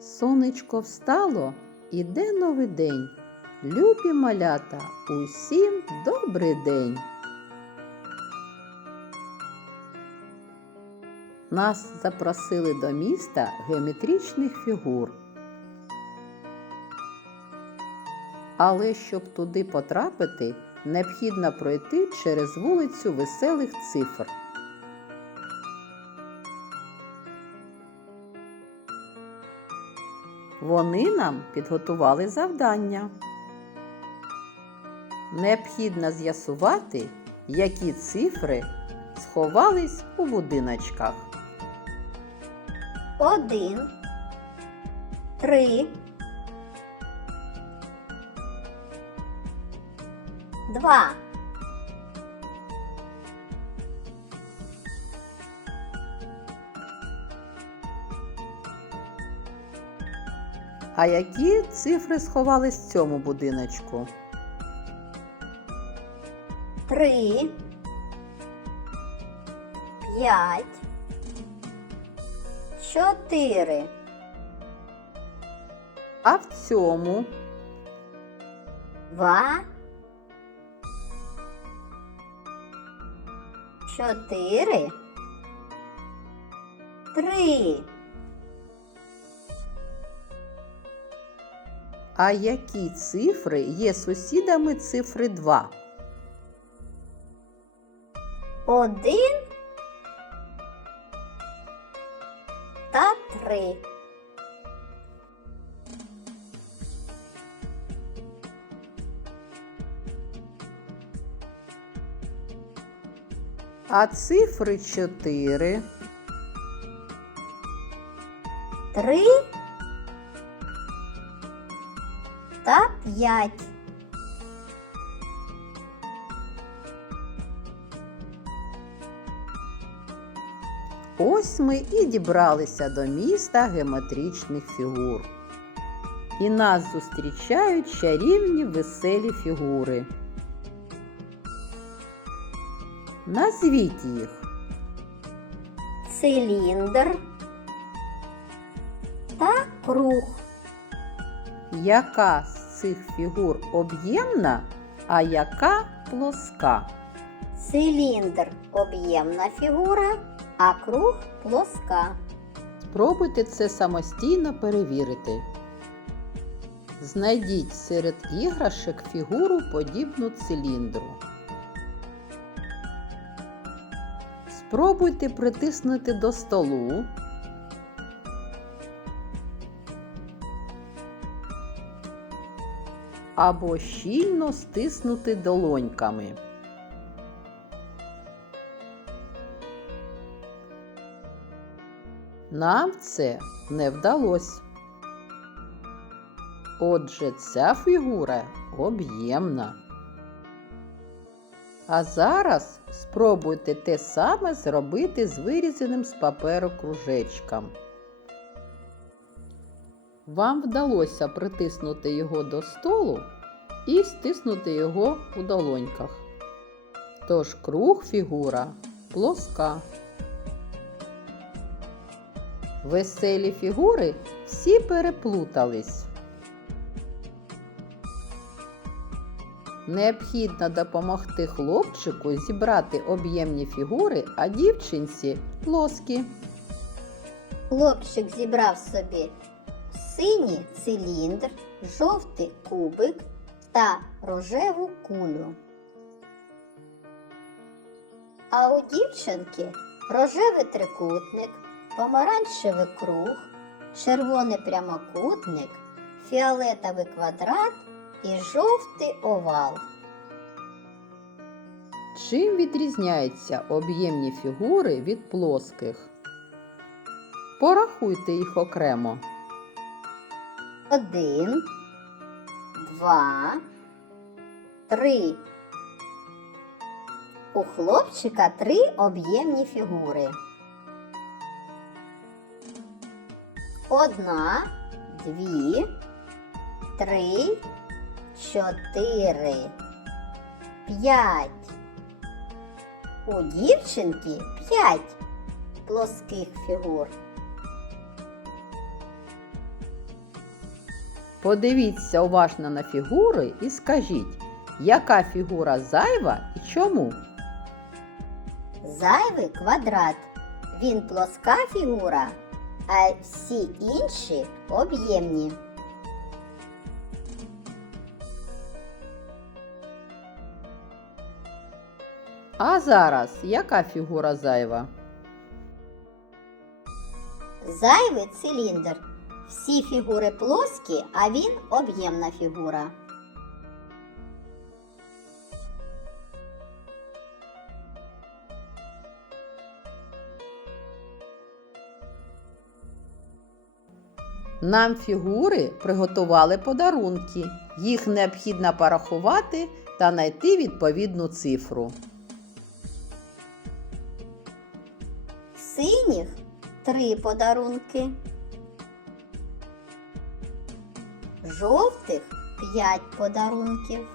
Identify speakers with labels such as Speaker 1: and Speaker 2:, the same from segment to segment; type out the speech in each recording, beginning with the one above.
Speaker 1: Сонечко встало, іде новий день. Любі малята, усім добрий день. Нас запросили до міста геометричних фігур. Але щоб туди потрапити, необхідно пройти через вулицю веселих цифр. Вони нам підготували завдання. Необхідно з'ясувати, які цифри сховались у будиночках.
Speaker 2: Один, три, два,
Speaker 1: А які цифри сховались в цьому будиночку?
Speaker 2: три, п'ять, чотири,
Speaker 1: А в цьому?
Speaker 2: Два, чотири, три.
Speaker 1: А які цифри є сусідами цифри 2?
Speaker 2: Один та три.
Speaker 1: А цифри 4
Speaker 2: Три та п'ять.
Speaker 1: Ось ми і дібралися до міста геометричних фігур. І нас зустрічають чарівні веселі фігури. Назвіть їх.
Speaker 2: циліндр та круг.
Speaker 1: Яка з цих фігур об'ємна, а яка плоска?
Speaker 2: Циліндр об'ємна фігура, а круг плоска.
Speaker 1: Спробуйте це самостійно перевірити. Знайдіть серед іграшок фігуру подібну циліндру. Спробуйте притиснути до столу. Або щільно стиснути долоньками. Нам це не вдалося. Отже, ця фігура об'ємна. А зараз спробуйте те саме зробити з вирізаним з паперу кружечком. Вам вдалося притиснути його до столу і стиснути його у долоньках. Тож круг фігура плоска. Веселі фігури всі переплутались. Необхідно допомогти хлопчику зібрати об'ємні фігури, а дівчинці плоскі.
Speaker 2: Хлопчик зібрав собі синій циліндр, жовтий кубик та рожеву кулю. А у дівчинки рожевий трикутник, помаранчевий круг, червоний прямокутник, фіолетовий квадрат і жовтий овал.
Speaker 1: Чим відрізняються об'ємні фігури від плоских? Порахуйте їх окремо.
Speaker 2: Один, два, три. У хлопчика три об'ємні фігури. Одна, дві, три, чотири, п'ять. У дівчинки п'ять плоских фігур.
Speaker 1: Подивіться уважно на фігури і скажіть, яка фігура зайва і чому?
Speaker 2: Зайвий квадрат. Він плоска фігура, а всі інші об'ємні.
Speaker 1: А зараз яка фігура зайва?
Speaker 2: Зайвий циліндр. Всі фігури плоскі, а він об'ємна фігура.
Speaker 1: Нам фігури приготували подарунки. Їх необхідно порахувати та знайти відповідну цифру.
Speaker 2: Синіх три подарунки. Жовтих п'ять подарунків.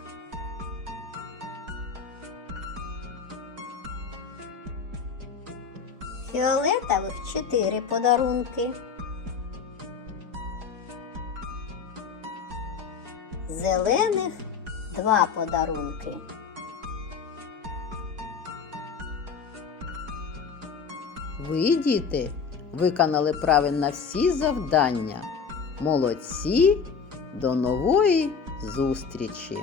Speaker 2: Фіолетових чотири подарунки. Зелених два подарунки.
Speaker 1: Ви, діти, виконали правильно всі завдання. Молодці! До нової зустрічі!